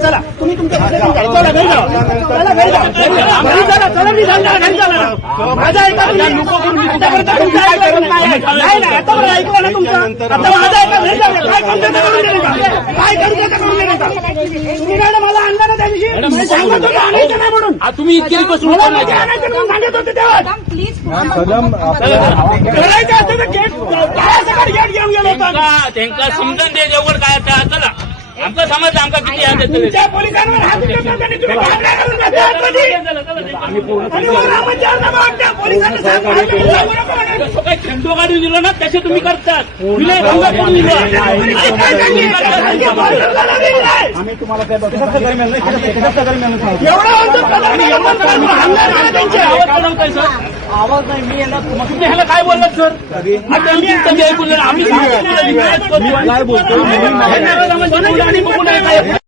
चला तुम्ही तुमच्या पद्धतीने घरी चला, घरी जावा. चला घरी जावा. घरी चला, चला मी सांगता घरी चला. माझा ऐका तुम्ही. आतापर्यंत तुमचं ऐकलं नाही. नाही आतापर्यंत ऐकलं ना तुमचं. आता माझा ऐका घरी जावा. काय करू देता करून देणे का? काय करू देता करून देणे का? तुम्ही मॅडम मला आणलं ना त्या दिवशी सांगत होते आणायचं नाही म्हणून. तुम्ही इतकी रिक्वेस्ट मला म्हणजे आणायचं म्हणून सांगत होते तेव्हा. करायचं असतं तर गेट काय सकाळी गेट घेऊन गेलो होता. त्यांना समजून दे जेवढं काय चला आमचं समज आमका किती आहे तुमच्या पोलिसांवर हात उचलतात आणि तुम्ही भांडणं करून बसला आतमध्ये. आणि वर रामाचार्य मागच्या पोलिसांनी सांगू नको म्हणे. काही झेंडो काढून दिलं ना तसे तुम्ही करतात. विनय भंग करून दिलं. आम्ही तुम्हाला काय एवढं होतं प्रधान हंगाम आहे त्यांचे. आवाज नाही मी येणार तुम्ही ह्याला काय बोललात सर आता आम्ही ऐकून आम्ही काय बोलतो आणि बघून